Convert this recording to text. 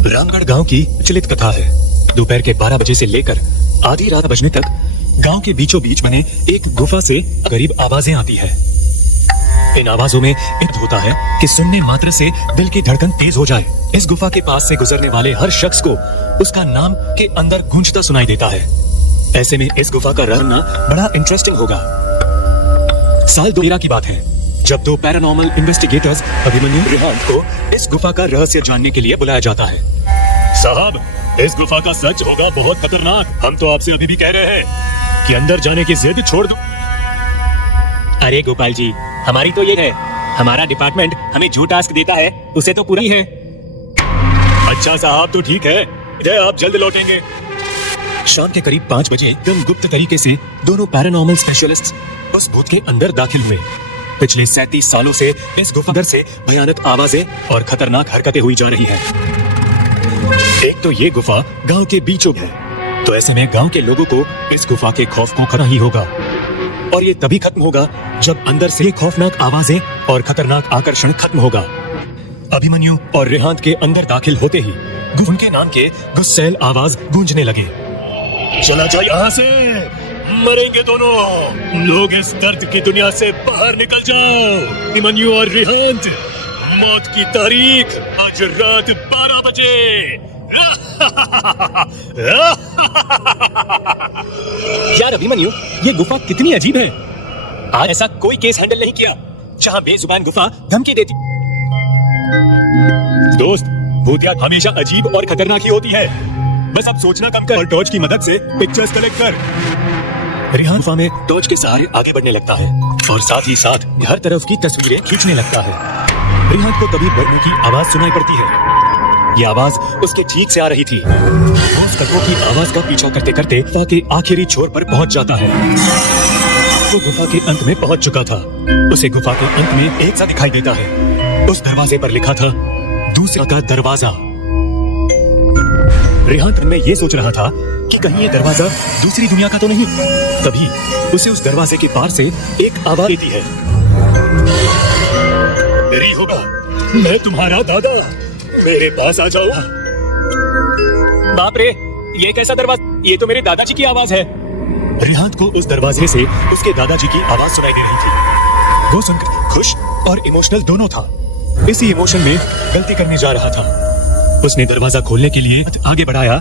रामगढ़ गांव की प्रचलित कथा है। दोपहर के 12 बजे से लेकर आधी रात बजने तक गांव के बीचों बीच बने एक गुफा से करीब आवाजें आती है। इन आवाजों में इतना होता है कि सुनने मात्र से दिल की धड़कन तेज हो जाए। इस गुफा के पास से गुजरने वाले हर शख्स को उसका नाम के अंदर गूंजता सुनाई देता है। ऐसे में इस गुफा का रहना बड़ा इंटरेस्टिंग होगा। साल 2013 की बात है, जब दो पैरानॉर्मल इन्वेस्टिगेटर्स अभिमन्यु रिहांत को इस गुफा का रहस्य जानने के लिए बुलाया जाता है। साहब, इस गुफा का सच होगा बहुत खतरनाक। हम तो आपसे अभी भी कह रहे हैं कि अंदर जाने की जिद छोड़ दो। अरे गोपाल जी, हमारी तो ये है, हमारा डिपार्टमेंट हमें जो टास्क देता है उसे तो पूरा ही है। अच्छा साहब, तो ठीक है, आप जल्द लौटेंगे। शाम के करीब 5 बजे एकदम गुप्त तरीके से दोनों पैरानॉर्मल स्पेशलिस्ट्स उस भूत के अंदर दाखिल हुए। पिछले 37 सालों से इस गुफा से भयानक आवाजें और खतरनाक हरकतें हुई जा रही हैं। एक तो ये गुफा गांव के बीचों है, तो ऐसे में गांव के लोगों को इस गुफा के खौफ को खतरा ही होगा। और ये तभी खत्म होगा जब अंदर से खौफनाक आवाजें और खतरनाक आकर्षण खत्म होगा। अभिमन्यु और रिहांत के अंदर दाखिल होते ही उनके नाम के गुस्सैल आवाज गूंजने लगे। चला जाओ यहाँ से, मरेंगे दोनों लोग। इस दर्द की दुनिया से बाहर निकल जाओ। अभिमन्यु और रिहांत, मौत की तारीख आज रात 12 बजे। यार अभिमन्यु, ये गुफा कितनी अजीब है। आज ऐसा कोई केस हैंडल नहीं किया जहां बेजुबान गुफा धमकी देती। दोस्त, भूतिया हमेशा अजीब और खतरनाक ही होती है। बस अब सोचना कम कर और टॉर्च की मदद से पिक्चर्स कलेक्ट कर। रिहान गुफा में टॉर्च के सहारे आगे बढ़ने लगता है और साथ ही साथ हर तरफ की तस्वीरें खींचने लगता है। रिहान को तभी बढ़ने की आवाज सुनाई पड़ती है। ये आवाज उसके ठीक से आ रही थी। वो उस कदमों की आवाज का पीछा करते करते गुफा के आखिरी छोर पर पहुंच जाता है। वो गुफा के अंत में पहुंच चुका था। उसे गुफा के अंत में एक सा दिखाई देता है। उस दरवाजे पर लिखा था दूसरा का दरवाजा। रिहांत में ये सोच रहा था कि कहीं ये दरवाजा दूसरी दुनिया का तो नहीं। तभी उसे उस दरवाजे के पार से एक आवाज देती है। मेरी होगा, मैं तुम्हारा दादा, मेरे पास आ जाओ। बाप रे, ये कैसा दरवाजा? ये तो मेरे दादाजी की आवाज है। रिहांत को उस दरवाजे से उसके दादाजी की आवाज सुनाई दे रही थी। वो सुनकर खुश और इमोशनल दोनों था। इसी इमोशन में गलती करने जा रहा था। उसने दरवाजा खोलने के लिए आगे बढ़ाया